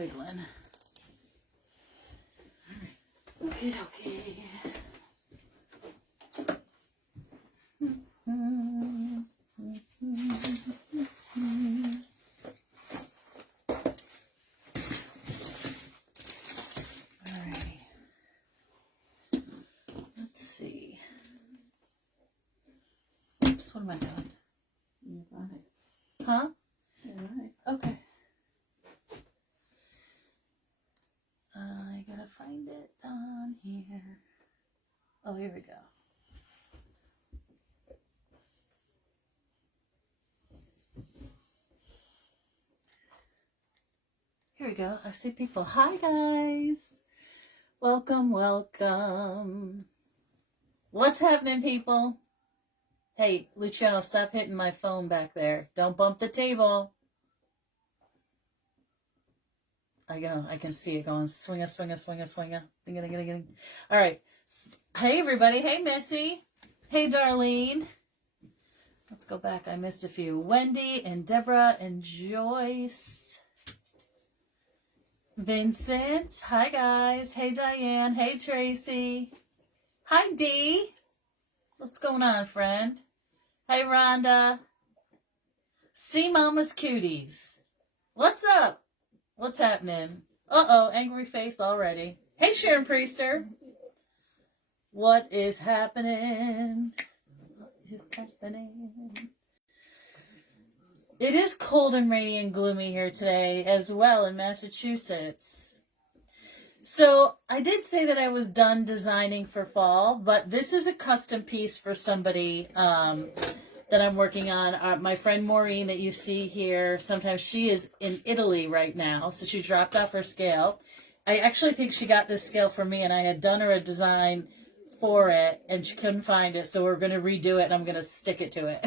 wiggling. All right. Okay, okay. Alrighty. Let's see. Oops, what am I doing? You're right. Huh? You're right. Okay. I gotta find it on here. Oh, here we go. Here we go. I see people. Hi, guys. Welcome, welcome. What's happening, people? Hey, Luciano, stop hitting my phone back there. Don't bump the table. I can see it going swinga, swinga, swinga, swinga. Ding. All right. Hey, everybody. Hey, Missy. Hey, Darlene. Let's go back. I missed a few. Wendy and Deborah and Joyce. Vincent. Hi, guys. Hey, Diane. Hey, Tracy. Hi, Dee. What's going on, friend? Hey, Rhonda. See Mama's Cuties. What's up? What's happening? Uh-oh, angry face already. Hey, Sharon Priester. What is happening? What is happening? It is cold and rainy and gloomy here today as well in Massachusetts. So I did say that I was done designing for fall, but this is a custom piece for somebody that I'm working on. My friend Maureen that you see here, sometimes she is in Italy right now, so she dropped off her scale. I actually think she got this scale from me, and I had done her a design for it, and she couldn't find it, so we're going to redo it, and I'm going to stick it to it.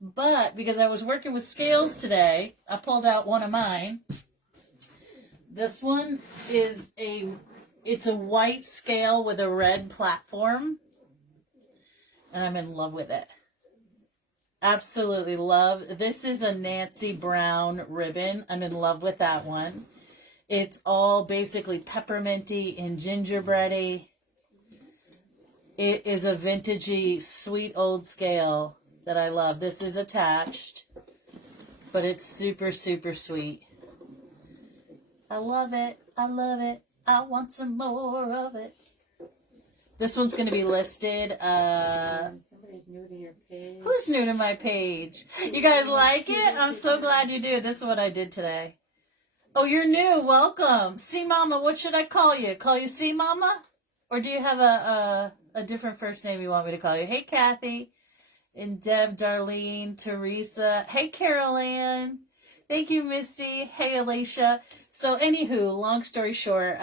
But because I was working with scales today, I pulled out one of mine. This one is it's a white scale with a red platform, and I'm in love with it. Absolutely love. This is a Nancy Brown ribbon. I'm in love with that one. It's all basically pepperminty and gingerbready. It is a vintagey, sweet old scale that I love. This is attached, but it's super, super sweet. I love it. I love it. I want some more of it. This one's going to be listed. Somebody's new to your page. Who's new to my page? You guys like it? I'm so glad you do. This is what I did today. Oh, you're new. Welcome. See Mama, what should I call you? Call you See Mama? Or do you have a different first name you want me to call you? Hey, Kathy. And Deb, Darlene, Teresa. Hey, Carol Ann. Thank you, Misty. Hey, Alicia. So, anywho, long story short,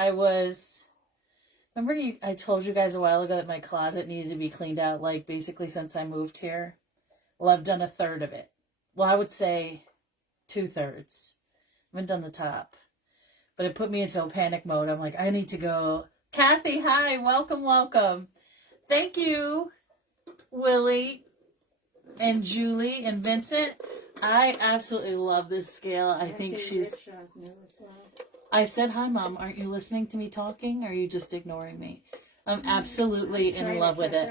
remember I told you guys a while ago that my closet needed to be cleaned out, like, basically since I moved here? Well, I've done a third of it. Well, I would say 2/3. I haven't done the top. But it put me into a panic mode. I'm like, I need to go. Kathy, hi. Welcome, welcome. Thank you, Willie and Julie and Vincent. I absolutely love this scale. I think she's... I said, hi, Mom. Aren't you listening to me talking? Or are you just ignoring me? I'm absolutely in love with it.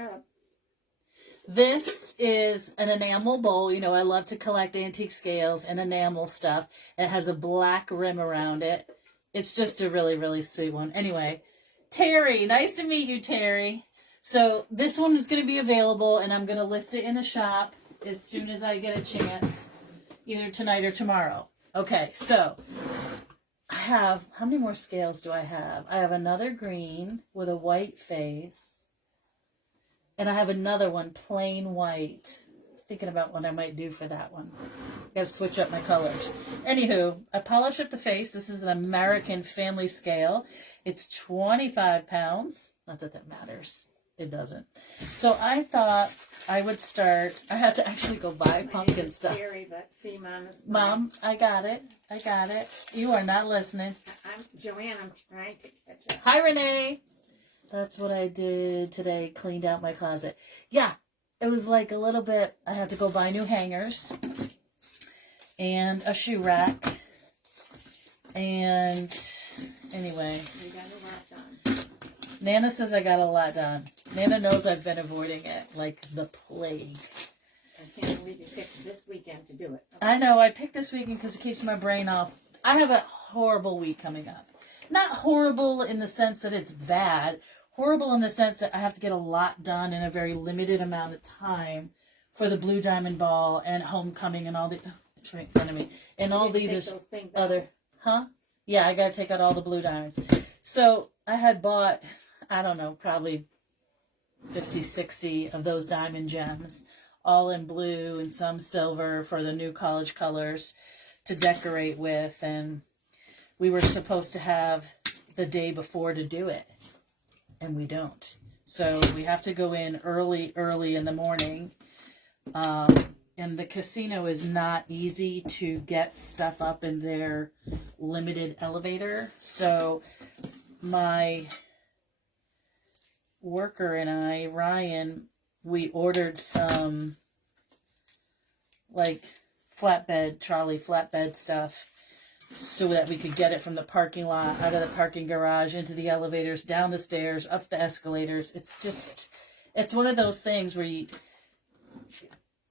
This is an enamel bowl. You know, I love to collect antique scales and enamel stuff. It has a black rim around it. It's just a really, really sweet one. Anyway, Terry, nice to meet you, Terry. So this one is going to be available, and I'm going to list it in a shop as soon as I get a chance, either tonight or tomorrow. Okay, so I have, how many more scales do I have? I have another green with a white face. And I have another one, plain white. Thinking about what I might do for that one. Got to switch up my colors. Anywho, I polish up the face. This is an American family scale. It's 25 pounds. Not that that matters. It doesn't. So I thought I would start. I had to actually go buy pumpkin stuff. Scary, but see, Mom, I got it. I got it. You are not listening. I'm Joanne. I'm trying to catch up. Hi, Renee. That's what I did today. Cleaned out my closet. Yeah, it was like a little bit. I had to go buy new hangers and a shoe rack And anyway, You got a lot done. Nana says I got a lot done. Nana knows I've been avoiding it like the plague. I can't believe you picked this weekend to do it. Okay. I know, I picked this weekend because it keeps my brain off. I have a horrible week coming up. Not horrible in the sense that it's bad. Horrible in the sense that I have to get a lot done in a very limited amount of time for the Blue Diamond Ball and homecoming and all the... Oh, it's right in front of me. And all these other... Huh? Yeah, I got to take out all the blue diamonds. So I had bought, I don't know, probably 50, 60 of those diamond gems, all in blue and some silver for the new college colors to decorate with. And we were supposed to have the day before to do it, and we don't. So we have to go in early in the morning. And the casino is not easy to get stuff up in their limited elevator. So my worker and I, Ryan, we ordered some like trolley flatbed stuff so that we could get it from the parking lot, out of the parking garage, into the elevators, down the stairs, up the escalators. It's one of those things where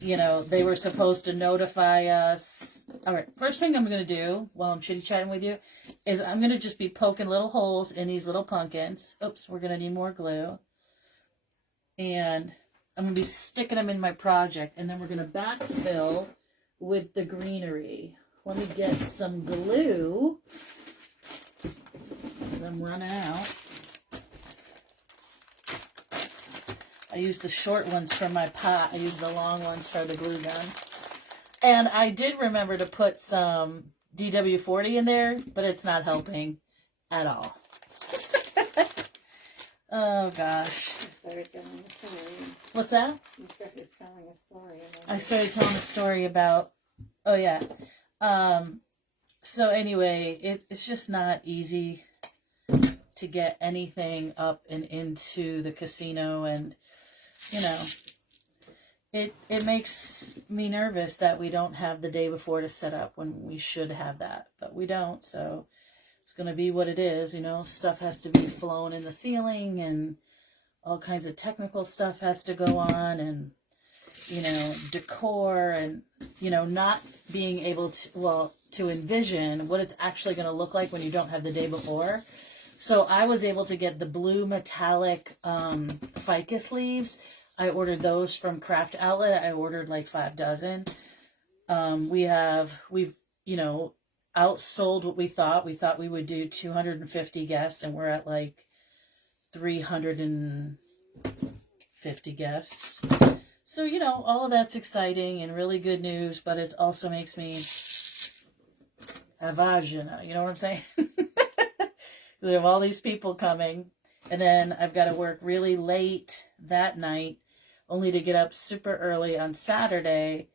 you know, they were supposed to notify us. All right, first thing I'm going to do while I'm chitty-chatting with you is I'm going to just be poking little holes in these little pumpkins. Oops, we're going to need more glue. And I'm going to be sticking them in my project. And then we're going to backfill with the greenery. Let me get some glue, because I'm running out. I used the short ones for my pot. I used the long ones for the glue gun. And I did remember to put some DW40 in there, but it's not helping at all. Oh, gosh. You started telling a story. What's that? You started telling a story. I started telling a story about... Oh, yeah. So anyway, it's just not easy to get anything up and into the casino, and you know, it makes me nervous that we don't have the day before to set up when we should have that, but we don't. So it's going to be what it is. You know, stuff has to be flown in the ceiling, and all kinds of technical stuff has to go on, and you know, decor, and you know, not being able to envision what it's actually going to look like when you don't have the day before. So I was able to get the blue metallic ficus leaves. I ordered those from Craft Outlet. I ordered like 5 dozen. We've you know, outsold what we thought. We thought we would do 250 guests, and we're at like 350 guests. So, you know, all of that's exciting and really good news, but it also makes me avagina. You know what I'm saying? We have all these people coming, and then I've got to work really late that night, only to get up super early on Saturday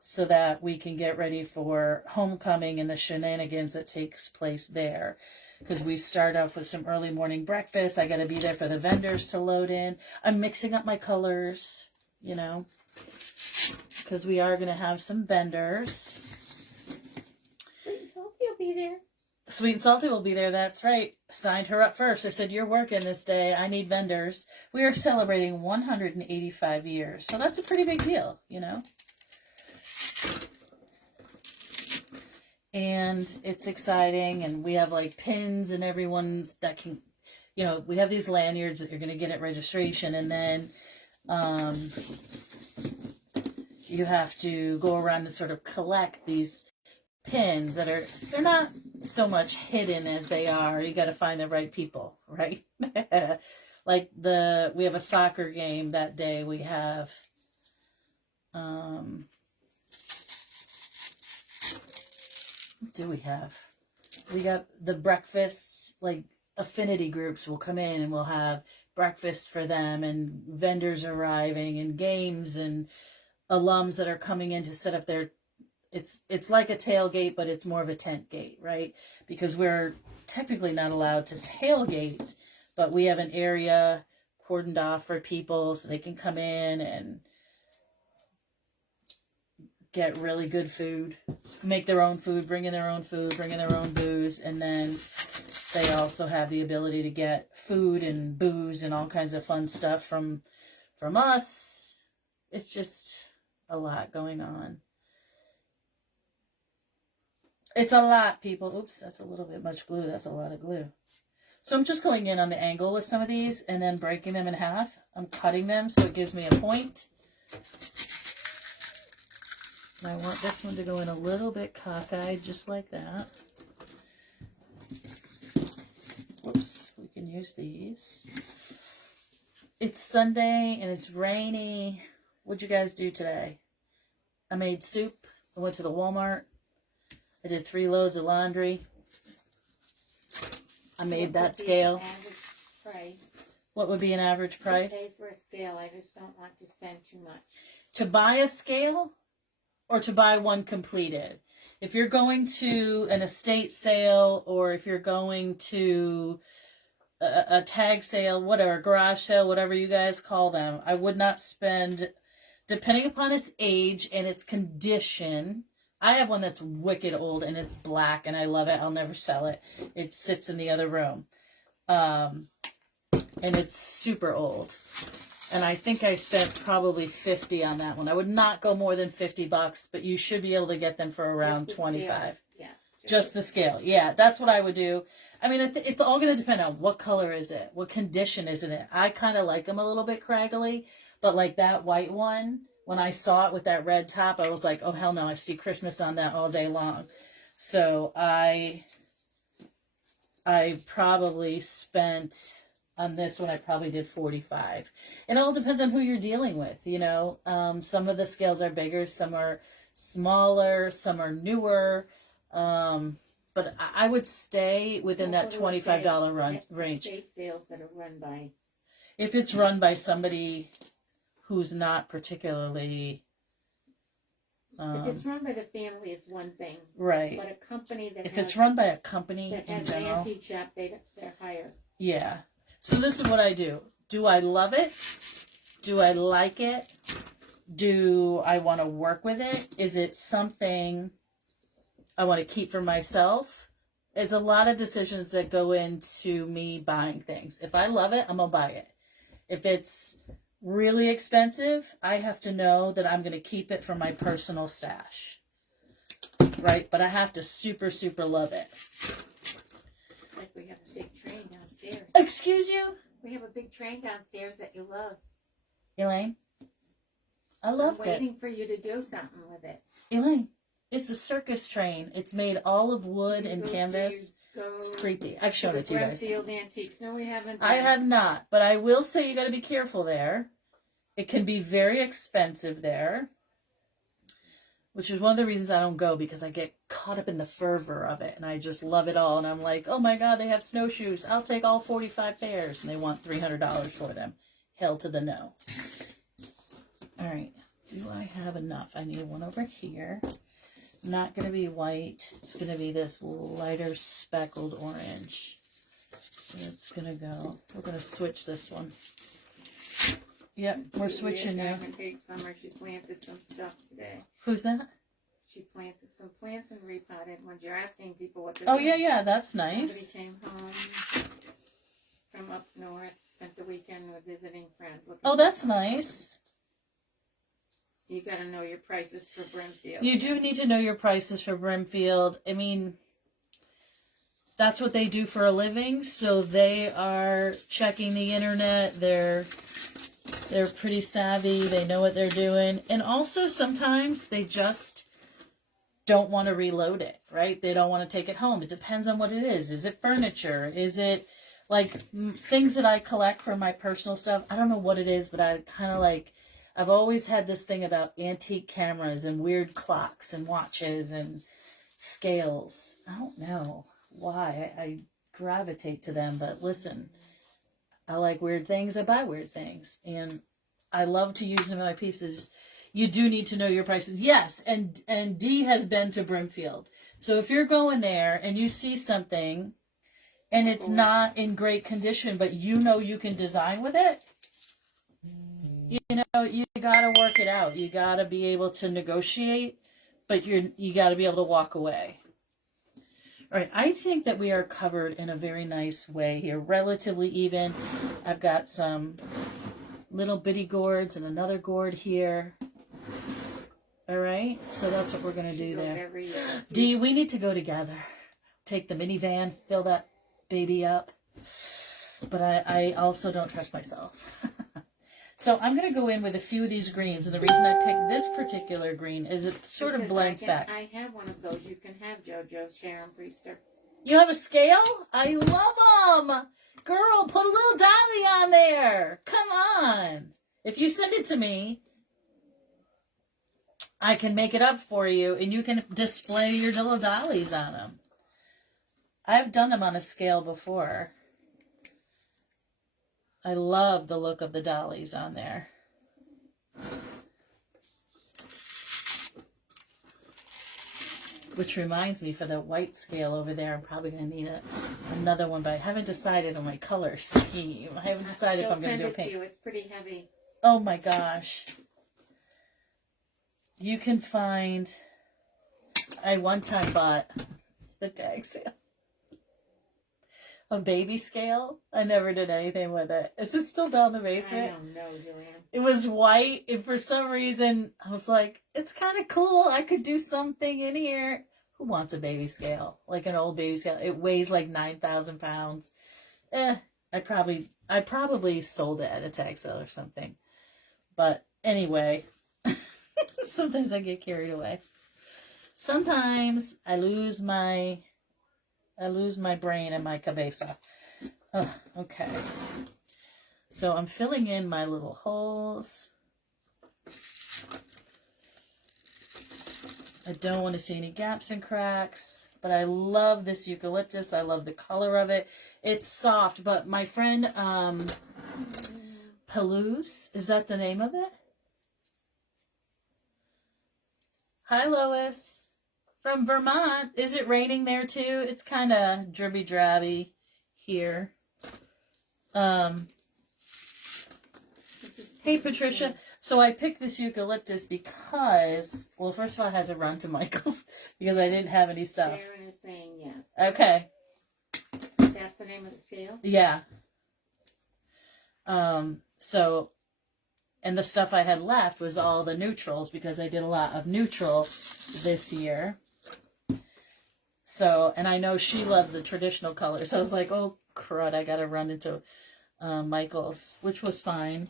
so that we can get ready for homecoming and the shenanigans that takes place there. Because we start off with some early morning breakfast. I got to be there for the vendors to load in. I'm mixing up my colors, you know, because we are going to have some vendors. Sweet and Salty will be there. Sweet and Salty will be there, that's right. Signed her up first. I said, you're working this day. I need vendors. We are celebrating 185 years. So that's a pretty big deal, you know. And it's exciting. And we have like pins and everyone's that can, you know, we have these lanyards that you're going to get at registration. And then you have to go around and sort of collect these pins that they're not so much hidden as they are. You got to find the right people, right? Like we have a soccer game that day. We have what do we have? We got the breakfasts, like affinity groups will come in and we'll have breakfast for them, and vendors arriving, and games, and alums that are coming in to set up their it's like a tailgate, but it's more of a tent gate, right? Because we're technically not allowed to tailgate, but we have an area cordoned off for people so they can come in and get really good food, make their own food, bring in their own food, bring in their own booze, and then they also have the ability to get food and booze and all kinds of fun stuff from us. It's just a lot going on. It's a lot, people. Oops, that's a little bit much glue. That's a lot of glue. So I'm just going in on the angle with some of these and then breaking them in half. I'm cutting them so it gives me a point. And I want this one to go in a little bit cockeyed, just like that. Whoops, we can use these. It's Sunday and it's rainy. What'd you guys do today? I made soup. I went to the Walmart. I did 3 loads of laundry. I made that scale. Average price. What would be an average price? To pay for a scale, I just don't want to spend too much. To buy a scale or to buy one completed? If you're going to an estate sale or if you're going to a tag sale, whatever, garage sale, whatever you guys call them, I would not spend, depending upon its age and its condition. I have one that's wicked old and it's black and I love it. I'll never sell it. It sits in the other room. And it's super old. And I think I spent probably $50 on that one. I would not go more than $50, but you should be able to get them for around $25. Scale. Yeah. Just the scale. Yeah, that's what I would do. I mean, it's all going to depend on what color is it? What condition is it in? I kind of like them a little bit craggly, but like that white one, when I saw it with that red top, I was like, oh, hell no, I see Christmas on that all day long. So I probably spent, on this one, I probably did $45. It all depends on who you're dealing with, you know. Some of the scales are bigger, some are smaller, some are newer. But I would stay within that $25 range. Estate sales that are run by. If it's run by somebody who's not particularly... if it's run by the family, it's one thing. Right. But a company that if it's run by a company that in has an general... antique shop, they're higher. Yeah. So this is what I do. Do I love it? Do I like it? Do I want to work with it? Is it something I want to keep for myself? It's a lot of decisions that go into me buying things. If I love it, I'm going to buy it. If it's really expensive, I have to know that I'm going to keep it for my personal stash. Right? But I have to super, super love it. Like we have a big train downstairs. Excuse you? We have a big train downstairs that you love. Elaine? I love I'm waiting for you to do something with it. Elaine, it's a circus train. It's made all of wood and canvas. It's creepy. I've shown it to you guys. Brimfield Antiques. No, we haven't. I have not, but I will say you got to be careful there. It can be very expensive there, which is one of the reasons I don't go, because I get caught up in the fervor of it and I just love it all. And I'm like, oh my God, they have snowshoes. I'll take all 45 pairs. And they want $300 for them. Hell to the no. All right. Do I have enough? I need one over here. Not going to be white. It's going to be this lighter speckled orange. So it's going to go. We're going to switch this one. Yep, we're switching now. Summer, she planted some stuff today. Who's that? She planted some plants and repotted ones. You're asking people what they're doing. doing. Yeah, that's nice. Somebody came home from up north, spent the weekend with visiting friends. Oh, that's nice. You got to know your prices for Brimfield. You do need to know your prices for Brimfield. I mean, that's what they do for a living, so they are checking the internet. They're pretty savvy. They know what they're doing. And also sometimes they just don't want to reload it, right? They don't want to take it home. It depends on what it is. Is it furniture? Is it like things that I collect for my personal stuff? I don't know what it is, but I kind of like... I've always had this thing about antique cameras and weird clocks and watches and scales. I don't know why I gravitate to them, but listen, I like weird things. I buy weird things, and I love to use them in my pieces. You do need to know your prices. Yes, and Dee has been to Brimfield. So if you're going there and you see something and it's not in great condition, but you know you can design with it, you know, you gotta work it out. You gotta be able to negotiate, but you gotta be able to walk away. All right, I think that we are covered in a very nice way here, relatively even. I've got some little bitty gourds and another gourd here. All right, so that's what we're gonna do there. Every year. Dee, we need to go together. Take the minivan, fill that baby up. But I also don't trust myself. So I'm going to go in with a few of these greens. And the reason I picked this particular green is it sort of blends back. I have one of those. You can have JoJo Sharon Priester. You have a scale? I love them. Girl, put a little dolly on there. Come on. If you send it to me, I can make it up for you. And you can display your little dollies on them. I've done them on a scale before. I love the look of the dollies on there. Which reminds me, for the white scale over there, I'm probably going to need another one, but I haven't decided on my color scheme. I haven't decided if I'm going to do a pink. It's pretty heavy. Oh my gosh. You can find... I one time bought the tag sale. A baby scale. I never did anything with it. Is it still down the basement? I don't know, Joanne. It was white, and for some reason, I was like, it's kind of cool. I could do something in here. Who wants a baby scale? Like an old baby scale. It weighs like 9,000 pounds. I probably sold it at a tag sale or something. But anyway, sometimes I get carried away. Sometimes I lose my brain and my cabeza. Oh, okay. So I'm filling in my little holes. I don't want to see any gaps and cracks, but I love this eucalyptus. I love the color of it. It's soft, but my friend Palouse, is that the name of it? Hi, Lois. From Vermont. Is it raining there too? It's kind of dribby-drabby here. Hey, Patricia. So I picked this eucalyptus because, well, first of all, I had to run to Michael's because I didn't have any stuff. Sharon is saying yes. Okay. That's the name of the scale? Yeah. So, and the stuff I had left was all the neutrals because I did a lot of neutral this year. So, and I know she loves the traditional colors. So I was like, oh, crud, I got to run into Michael's, which was fine.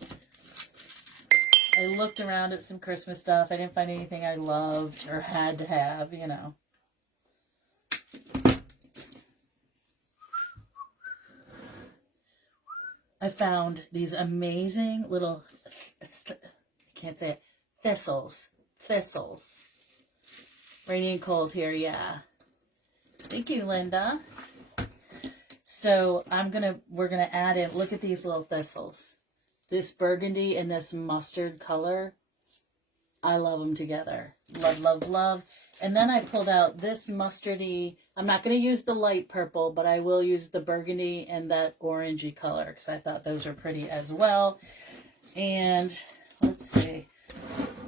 I looked around at some Christmas stuff. I didn't find anything I loved or had to have, you know. I found these amazing little, I can't say it, thistles. Rainy and cold here, yeah. Thank you, Linda. So we're gonna add in, look at these little thistles. This burgundy and this mustard color. I love them together. Love, love, love. And then I pulled out this mustardy. I'm not going to use the light purple, but I will use the burgundy and that orangey color because I thought those are pretty as well. And let's see.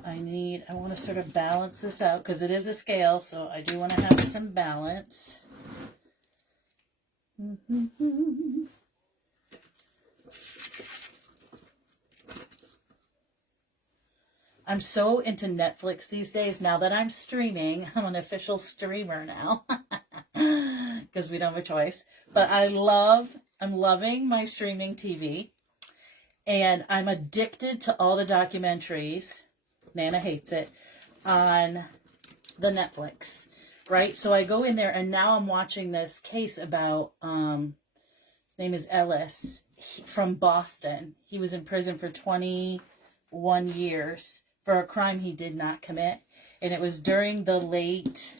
I want to sort of balance this out because it is a scale, so I do want to have some balance. I'm so into Netflix these days. Now that I'm streaming, I'm an official streamer now because we don't have a choice. But I'm loving my streaming TV. And I'm addicted to all the documentaries. Nana hates it. On the Netflix, right? So I go in there and now I'm watching this case about, his name is Ellis from Boston. He was in prison for 21 years for a crime he did not commit. And it was during the late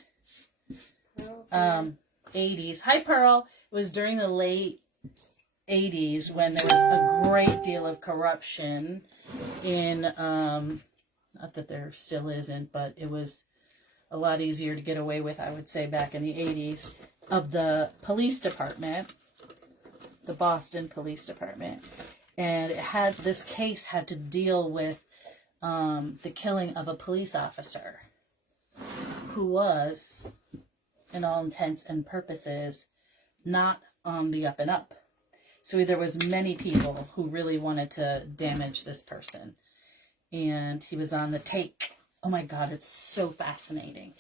80s. Hi, Pearl. It was during the late 80s when there was a great deal of corruption in, not that there still isn't, but it was a lot easier to get away with, I would say, back in the 80s, of the police department, the Boston Police Department. And this case had to deal with the killing of a police officer who was, in all intents and purposes, not on the up and up. So there was many people who really wanted to damage this person. And he was on the take. Oh my God, it's so fascinating.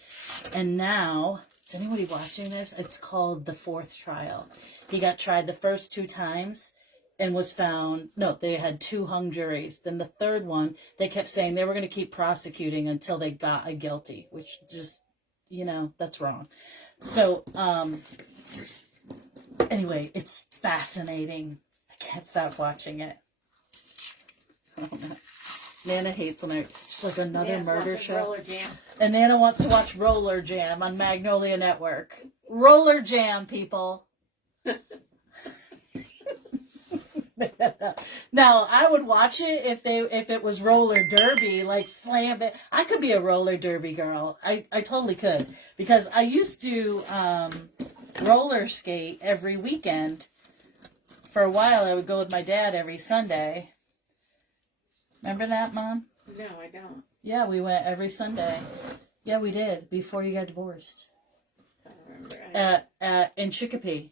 And now, is anybody watching this? It's called The Fourth Trial. He got tried the first 2 times and was found, no, they had 2 hung juries. Then the third one, they kept saying they were going to keep prosecuting until they got a guilty, which just, that's wrong. So, anyway, it's fascinating. I can't stop watching it. Oh, no. Nana hates when she's like another murder show. Roller Jam. And Nana wants to watch Roller Jam on Magnolia Network. Roller Jam, people. Now, I would watch it if it was roller derby, like slam it. I could be a roller derby girl. I totally could. Because I used to roller skate every weekend. For a while, I would go with my dad every Sunday. Remember that, Mom? No, I don't. Yeah, we went every Sunday. Yeah, we did, before you got divorced. I don't remember. In Chicopee.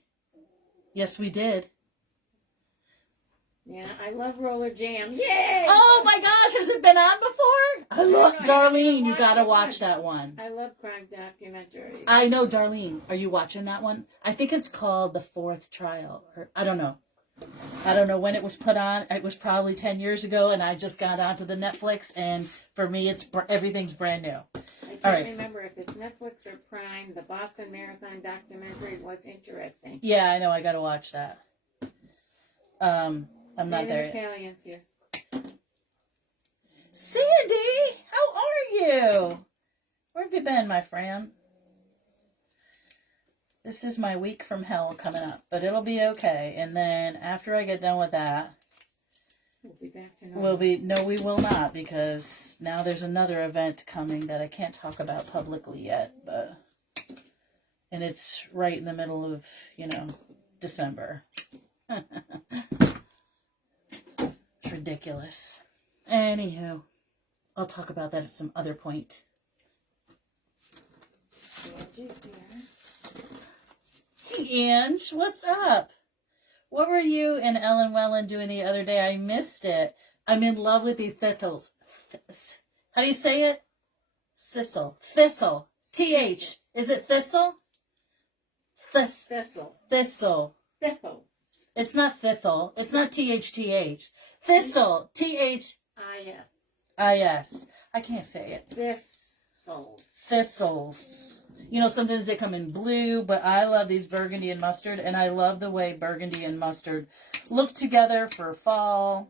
Yes, we did. Yeah, I love Roller Jam. Yay! Oh my gosh, has it been on before? I love Darlene. You gotta watch watch that one. I love crime documentaries. I know, Darlene. Are you watching that one? I think it's called The Fourth Trial. Or I don't know. I don't know when it was put on. It was probably 10 years ago, and I just got onto the Netflix, and for me, everything's brand new. I can't remember if it's Netflix or Prime. The Boston Marathon documentary was interesting. Yeah, I know. I gotta watch that. I'm not there yet. Italians here. Sandy, how are you? Where have you been, my friend? This is my week from hell coming up, but it'll be okay. And then after I get done with that, we'll be back to normal. No, we will not, because now there's another event coming that I can't talk about publicly yet, and it's right in the middle of, December. It's ridiculous. Anywho, I'll talk about that at some other point. Hey, Ange, what's up? What were you and Ellen Wellen doing the other day? I missed it. I'm in love with these thistles. How do you say it? Thistle. Thistle. T-H. Is it thistle? Thistle. Thistle. Thistle. It's not thistle. It's not T-H-T-H. Thistle. T-H-I-S. I-S. I can't say it. Thistles. Thistles. Sometimes they come in blue, but I love these burgundy and mustard, and I love the way burgundy and mustard look together for fall.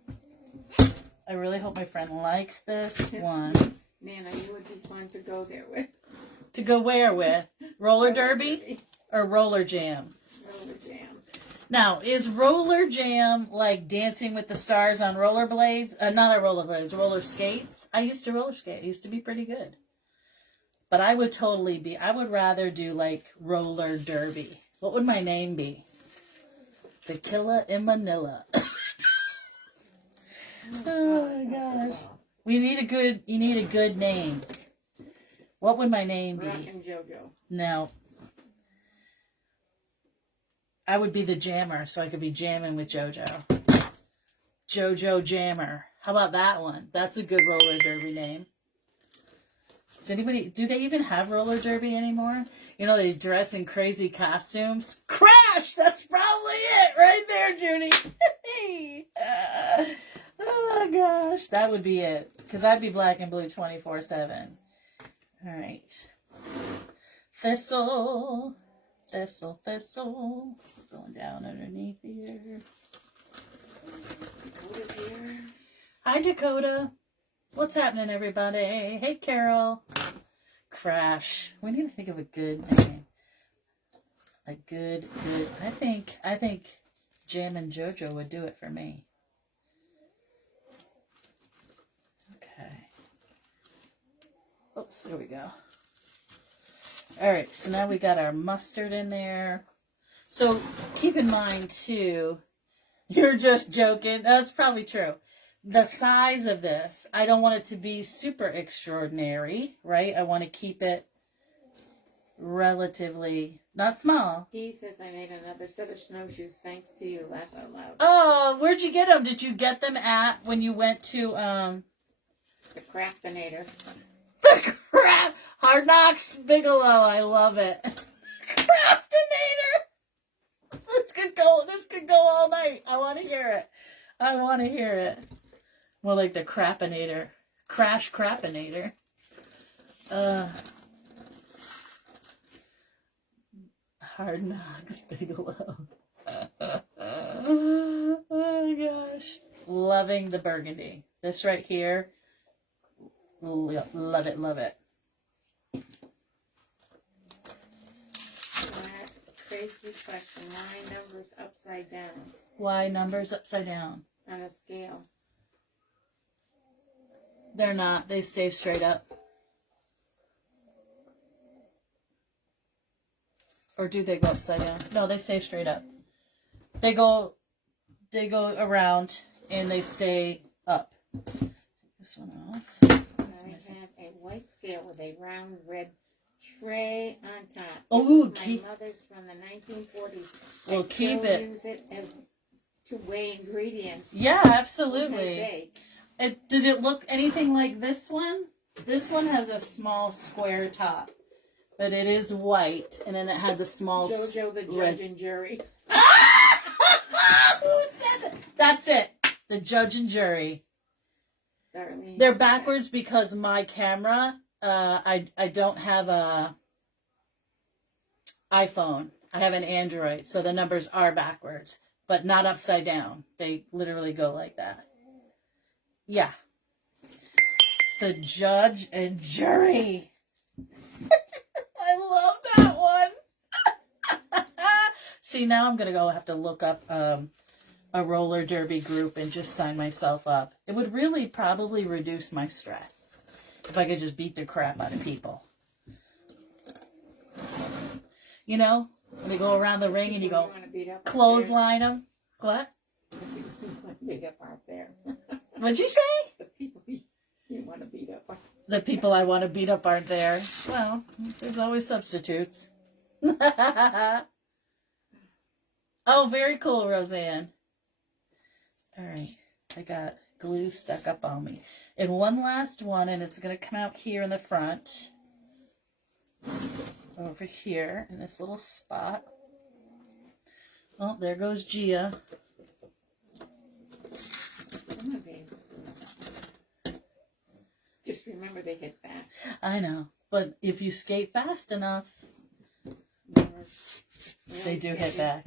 I really hope my friend likes this one. Nana, you would be fun to go there with. To go where with? Roller derby or roller jam? Roller jam. Now, is roller jam like Dancing with the Stars on rollerblades? Not on rollerblades, roller skates. I used to roller skate. I used to be pretty good. But I would rather do like roller derby. What would my name be? The Killer in Manila. Oh my gosh. You need a good name. What would my name be? Rockin' JoJo. No. I would be the jammer, so I could be jamming with JoJo. JoJo Jammer. How about that one? That's a good roller derby name. Do they even have roller derby anymore? They dress in crazy costumes. Crash! That's probably it right there, Judy. Oh, gosh. That would be it. Because I'd be black and blue 24/7. All right. Thistle. Thistle, thistle. Going down underneath here. Dakota's here. Hi, Dakota. What's happening, everybody? Hey, Carol. Crash. We need to think of a good name. A good. I think Jam and JoJo would do it for me. Okay. Oops, there we go. All right, so now we got our mustard in there. So keep in mind, too, You're just joking. That's probably true. The size of this, I don't want it to be super extraordinary, right? I want to keep it relatively not small. Dee says I made another set of snowshoes thanks to you. Laugh out loud. Oh, where'd you get them? Did you get them at when you went to The Craftinator. the crap Hard Knocks Bigelow? I love it. Craftinator. This could go all night. I want to hear it. I want to hear it. More like the Crapinator. Crash Crapinator. Hard Knocks Bigelow. Oh gosh. Loving the burgundy. This right here. Love it, love it. Crazy question. Why numbers upside down? Why numbers upside down? On a scale. They're not. They stay straight up. Or do they go upside down? No, they stay straight up. They go around and they stay up. Take this one off. I have a white scale with a round red tray on top. Oh, my mother's from the 1940s. Well, keep it. Use it as to weigh ingredients. Yeah, absolutely. Did it look anything like this one? This one has a small square top, but it is white, and then it had the small JoJo, the judge and jury. Who said that? That's it. The judge and jury. Darlene. They're backwards because my camera. I don't have a iPhone. I have an Android, so the numbers are backwards, but not upside down. They literally go like that. Yeah. The judge and jury. I love that one. See, now I'm going to have to look up a roller derby group and just sign myself up. It would really probably reduce my stress if I could just beat the crap out of people. You know, when they go around the ring and you go clothesline them. What? Beat up aren't there. What'd you say? The people you want to beat up. The people I want to beat up aren't there. Well, there's always substitutes. Oh, very cool, Roseanne. All right, I got glue stuck up on me. And one last one, and it's going to come out here in the front. Over here in this little spot. Oh, there goes Gia. Just remember they hit back. I know, but if you skate fast enough, they do hit back.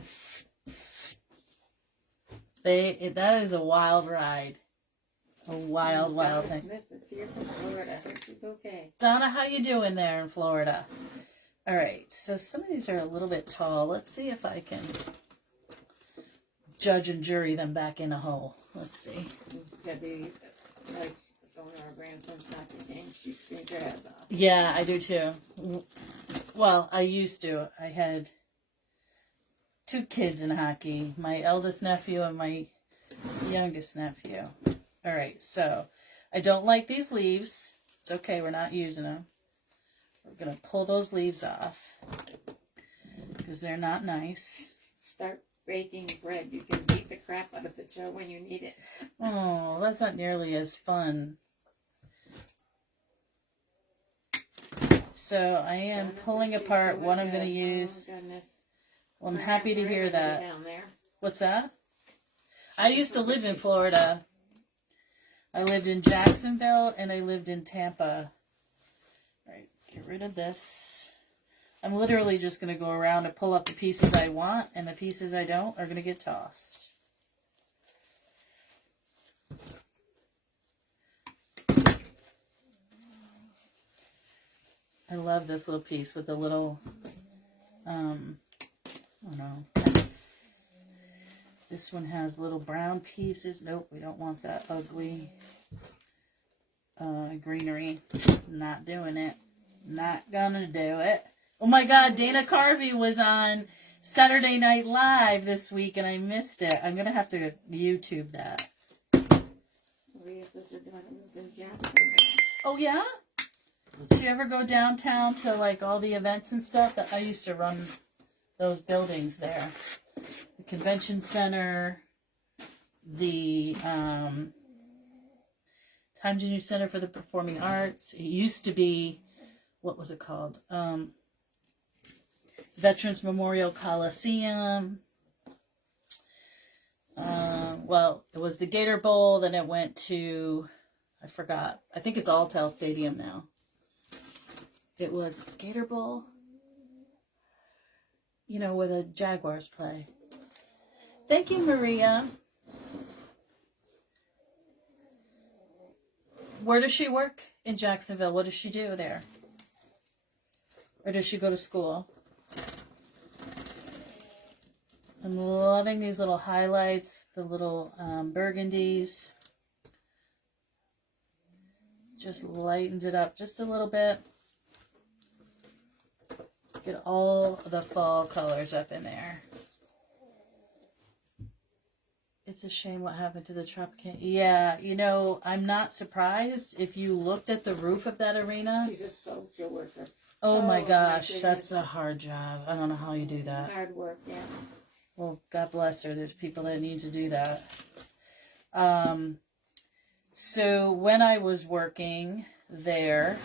That is a wild ride. A wild thing. Smith is here from Florida. I hope she's okay. Donna, how you doing there in Florida? All right, so some of these are a little bit tall. Let's see if I can judge and jury them back in a hole. Let's see. Debbie likes going to our grandson's hockey game. She screams her head off. Yeah, I do too. Well, I used to. I had 2 kids in hockey. My eldest nephew and my youngest nephew. All right, so I don't like these leaves. It's okay, we're not using them. We're going to pull those leaves off because they're not nice. Start baking bread. You can beat the crap out of the dough when you need it. Oh, that's not nearly as fun. So I am pulling apart what I'm going to use. Well, I'm happy to hear that. What's that? I used to live in Florida. I lived in Jacksonville and I lived in Tampa. All right, get rid of this. I'm literally just going to go around and pull up the pieces I want, and the pieces I don't are going to get tossed. I love this little piece with the little, I don't know. This one has little brown pieces. Nope, we don't want that ugly greenery. Not doing it. Not gonna do it. Oh my God, Dana Carvey was on Saturday Night Live this week, and I missed it. I'm going to have to YouTube that. Maria's sister doing it was in Jackson. Oh, yeah? Did you ever go downtown to, like, all the events and stuff? I used to run those buildings there. The convention center, the Times New Center for the Performing Arts. It used to be, what was it called? Veterans Memorial Coliseum. Well, it was the Gator Bowl, then it went to, I forgot. I think it's Alltel Stadium now. It was Gator Bowl. You know, where the Jaguars play. Thank you, Maria. Where does she work? In Jacksonville. What does she do there? Or does she go to school? I'm loving these little highlights, the little burgundies. Just lightens it up just a little bit. Get all the fall colors up in there. It's a shame what happened to the Tropicana. Yeah, you know, I'm not surprised if you looked at the roof of that arena. She's a social worker. Oh my gosh, that's a hard job. I don't know how you do that. Hard work, yeah. Well, God bless her. There's people that need to do that. So when I was working there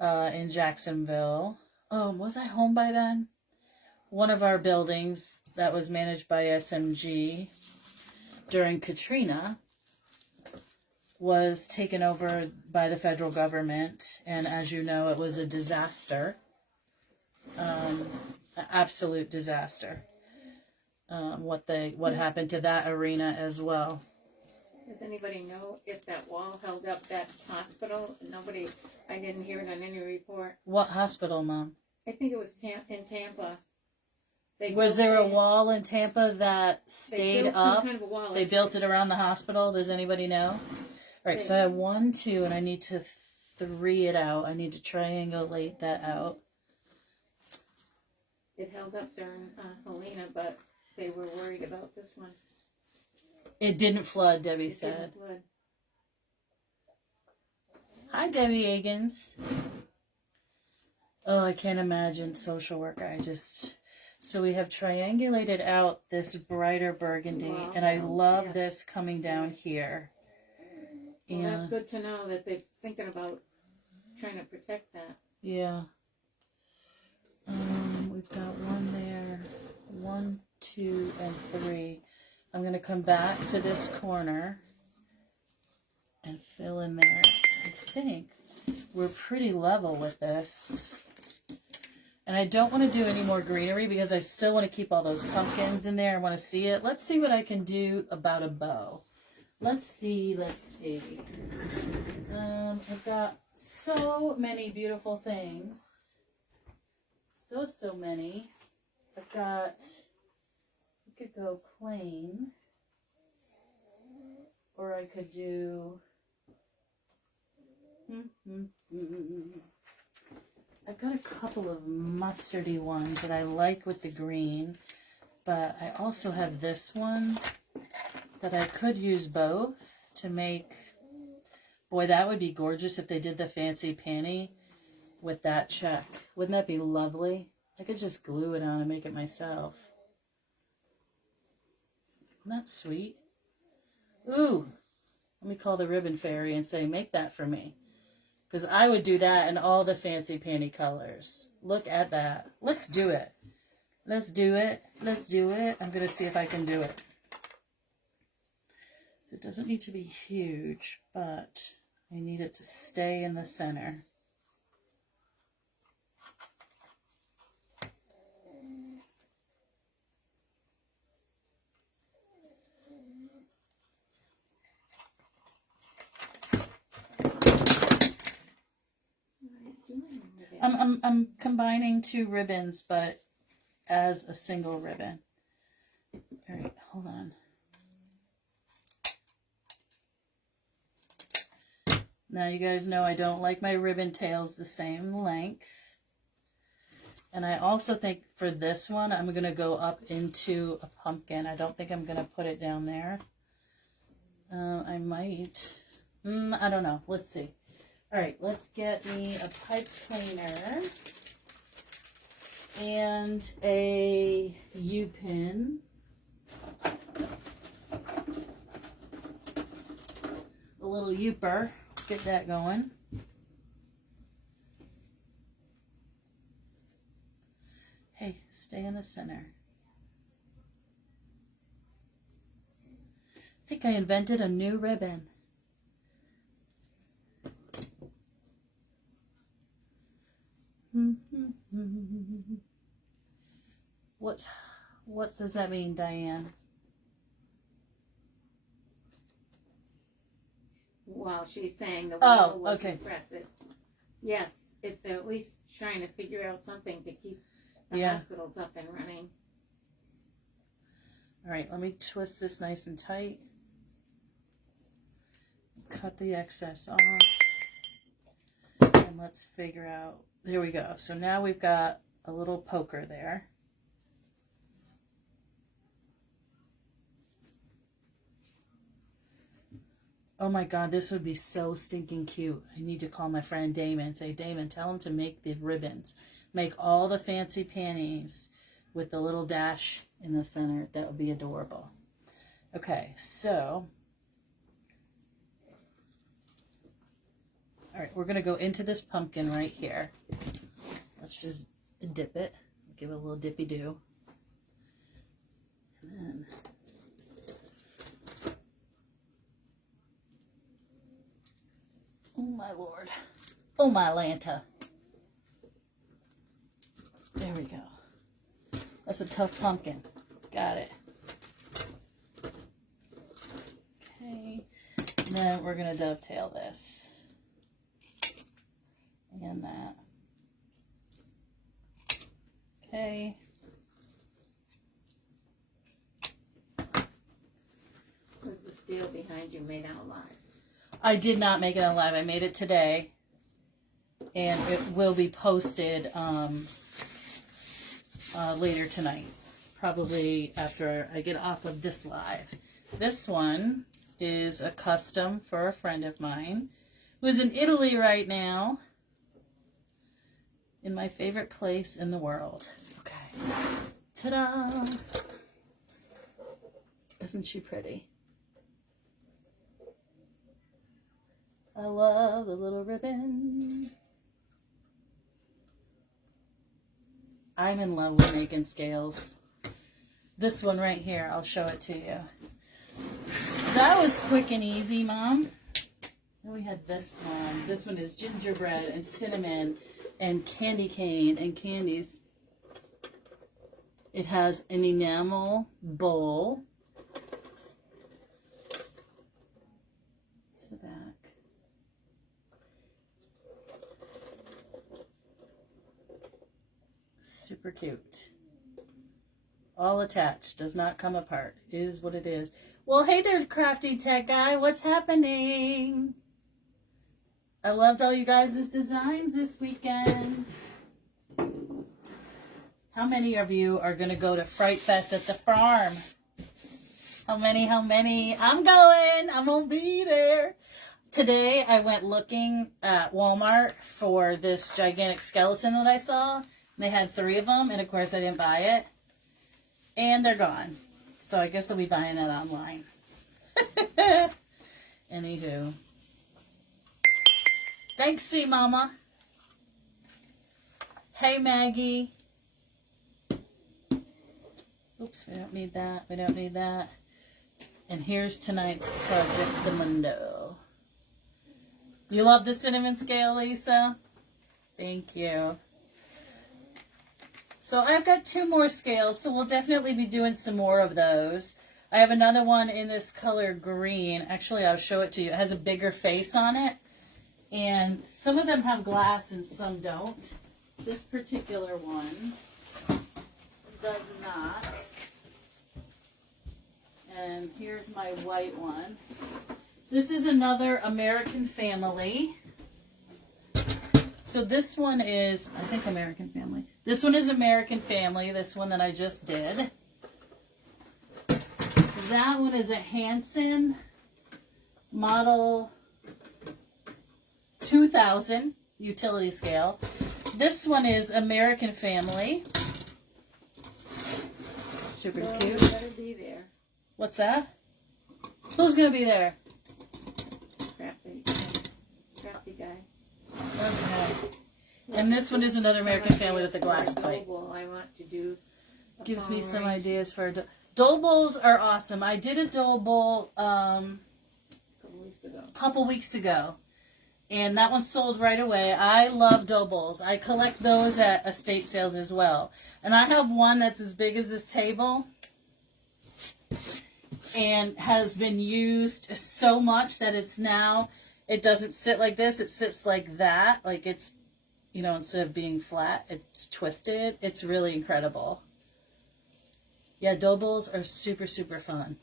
in Jacksonville, was I home by then? One of our buildings that was managed by SMG during Katrina was taken over by the federal government. And as you know, it was a disaster. An absolute disaster. What happened to that arena as well. Does anybody know if that wall held up that hospital? I didn't hear it on any report. What hospital, Mom? I think it was in Tampa. Was there a wall in Tampa that stayed up? Kind of a wall. They built it around the hospital. Does anybody know? All right, so I have 1, 2, and I need to 3 it out. I need to triangulate that out. It held up during Helena, but they were worried about this one. It didn't flood, Debbie said. Didn't flood. Hi, Debbie Agins. Oh, I can't imagine social work. So we have triangulated out this brighter burgundy, wow. And I love this coming down here. Well, that's good to know that they're thinking about trying to protect that. Yeah. We've got 1 there, 1, 2, and 3. I'm going to come back to this corner and fill in there. I think we're pretty level with this. And I don't want to do any more greenery because I still want to keep all those pumpkins in there. I want to see it. Let's see what I can do about a bow. Let's see. I've got so many beautiful things. So many. I've got, we could go plain. Or I could do, I've got a couple of mustardy ones that I like with the green, but I also have this one that I could use both to make, boy, that would be gorgeous if they did the fancy panty with that check. Wouldn't that be lovely? I could just glue it on and make it myself. Isn't that sweet? Ooh, let me call the ribbon fairy and say, make that for me. Because I would do that in all the fancy panty colors. Look at that. Let's do it. Let's do it. I'm going to see if I can do it. It doesn't need to be huge, but I need it to stay in the center. I'm combining 2 ribbons, but as a single ribbon. All right, hold on. Now you guys know I don't like my ribbon tails the same length. And I also think for this one, I'm going to go up into a pumpkin. I don't think I'm going to put it down there. I might. I don't know. Let's see. All right, let's get me a pipe cleaner and a U-pin. A little Youper. Get that going. Hey, stay in the center. I think I invented a new ribbon. What does that mean, Diane? Well, she's saying the Oh, wheel was okay. impressive. Yes, if they're at least trying to figure out something to keep the Yeah. hospitals up and running. All right, let me twist this nice and tight. Cut the excess off. And let's figure out, there we go. So now we've got a little poker there. Oh my God, this would be so stinking cute. I need to call my friend Damon and say, Damon, tell him to make the ribbons. Make all the fancy panties with the little dash in the center. That would be adorable. Okay, so. All right, we're going to go into this pumpkin right here. Let's just dip it. Give it a little dippy-do. And then. Oh my Lord. Oh my Lanta. There we go. That's a tough pumpkin. Got it. Okay. And then we're going to dovetail this. And that. Okay. Was the scale behind you made out alive? I did not make it alive. I made it today. And it will be posted later tonight. Probably after I get off of this live. This one is a custom for a friend of mine who's in Italy right now. In my favorite place in the world. Okay. Ta-da! Isn't she pretty? I love the little ribbon. I'm in love with making scales. This one right here, I'll show it to you. That was quick and easy, Mom. Then we had this one. This one is gingerbread and cinnamon and candy cane and candies. It has an enamel bowl. It's the back. Super cute. All attached. Does not come apart. Is what it is. Well, hey there, crafty tech guy. What's happening? I loved all you guys' designs this weekend. How many of you are going to go to Fright Fest at the farm? How many? I'm going. I'm going to be there. Today, I went looking at Walmart for this gigantic skeleton that I saw. They had 3 of them, and of course, I didn't buy it. And they're gone. So I guess I'll be buying that online. Anywho. Thanks, C Mama. Hey, Maggie. Oops, we don't need that. We don't need that. And here's tonight's Project the Mundo. You love the cinnamon scale, Lisa? Thank you. So I've got 2 more scales, so we'll definitely be doing some more of those. I have another one in this color green. Actually, I'll show it to you. It has a bigger face on it. And some of them have glass and some don't. This particular one does not. And here's my white one. This is another American Family. So this one is, I think American Family. This one is American Family, this one that I just did. That one is a Hanson model 2000 utility scale. This one is American Family. Super cute. Better be there. What's that? Who's going to be there? Crafty guy. Okay. And this one is another American Family with a glass plate. I want to do. Gives me some ideas for dole bowls are awesome. I did a dole bowl couple weeks ago, and that one sold right away. I love dole bowls. I collect those at estate sales as well, and I have one that's as big as this table and has been used so much that it's now, it doesn't sit like this, it sits like that, like it's, you know, instead of being flat, it's twisted. It's really incredible. Yeah, dough bowls are super, super fun.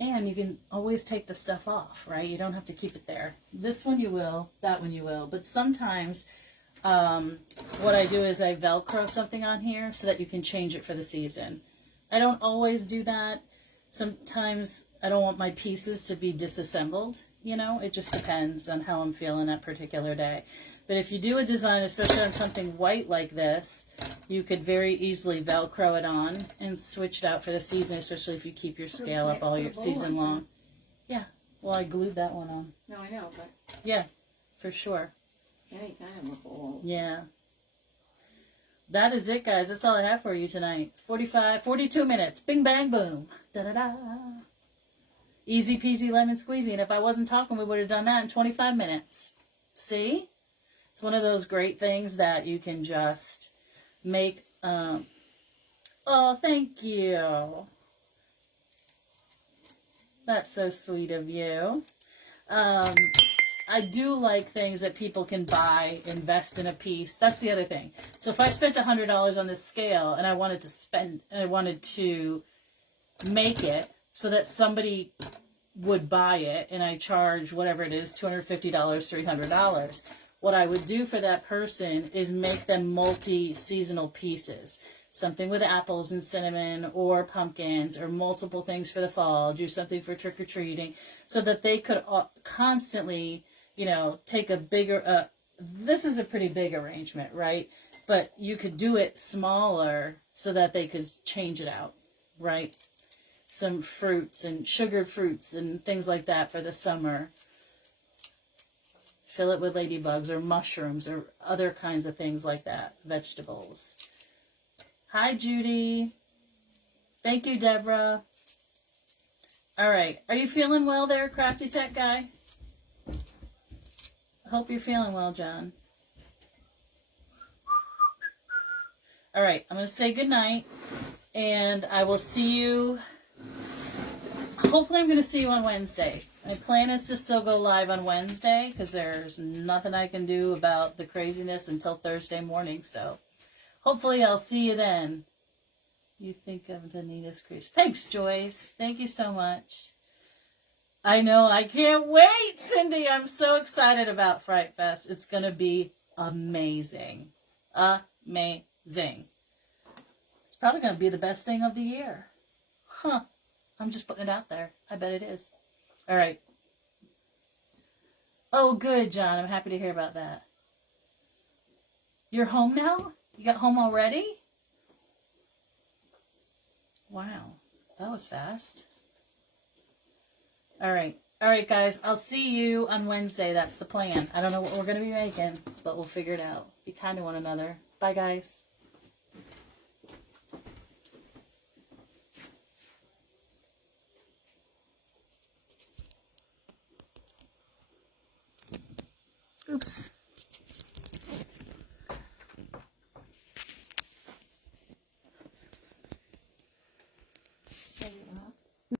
And you can always take the stuff off, right? You don't have to keep it there. This one you will, that one you will. But sometimes what I do is I Velcro something on here so that you can change it for the season. I don't always do that. Sometimes I don't want my pieces to be disassembled. You know, it just depends on how I'm feeling that particular day. But if you do a design, especially on something white like this, you could very easily Velcro it on and switch it out for the season, especially if you keep your scale up all your season long. Yeah. Well, I glued that one on. No, I know, but. Yeah, for sure. Any kind of bowl. Yeah. That is it, guys. That's all I have for you tonight. 42 minutes. Bing, bang, boom. Da-da-da. Easy peasy lemon squeezy. And if I wasn't talking, we would have done that in 25 minutes. See? It's one of those great things that you can just make. Oh, thank you. That's so sweet of you. I do like things that people can buy, invest in a piece. That's the other thing. So if I spent $100 on this scale and I wanted to make it so that somebody would buy it, and I charge whatever it is, $250, $300, what I would do for that person is make them multi-seasonal pieces. Something with apples and cinnamon or pumpkins or multiple things for the fall. Do something for trick-or-treating so that they could constantly, you know, take a bigger, this is a pretty big arrangement, right? But you could do it smaller so that they could change it out, right? Some fruits and sugared fruits and things like that for the summer. Fill it with ladybugs or mushrooms or other kinds of things like that. Vegetables. Hi, Judy. Thank you, Deborah. All right. Are you feeling well there, Crafty Tech Guy? I hope you're feeling well, John. All right. I'm going to say goodnight, and I will see you. Hopefully, I'm going to see you on Wednesday. My plan is to still go live on Wednesday because there's nothing I can do about the craziness until Thursday morning, so hopefully I'll see you then. You think of the neatest creation. Thanks, Joyce. Thank you so much. I know. I can't wait, Cindy. I'm so excited about Fright Fest. It's going to be amazing. Amazing. It's probably going to be the best thing of the year. Huh. I'm just putting it out there. I bet it is. All right. Oh, good, John. I'm happy to hear about that. You're home now? You got home already? Wow. That was fast. All right. All right, guys. I'll see you on Wednesday. That's the plan. I don't know what we're going to be making, but we'll figure it out. Be kind to one another. Bye, guys. Oops.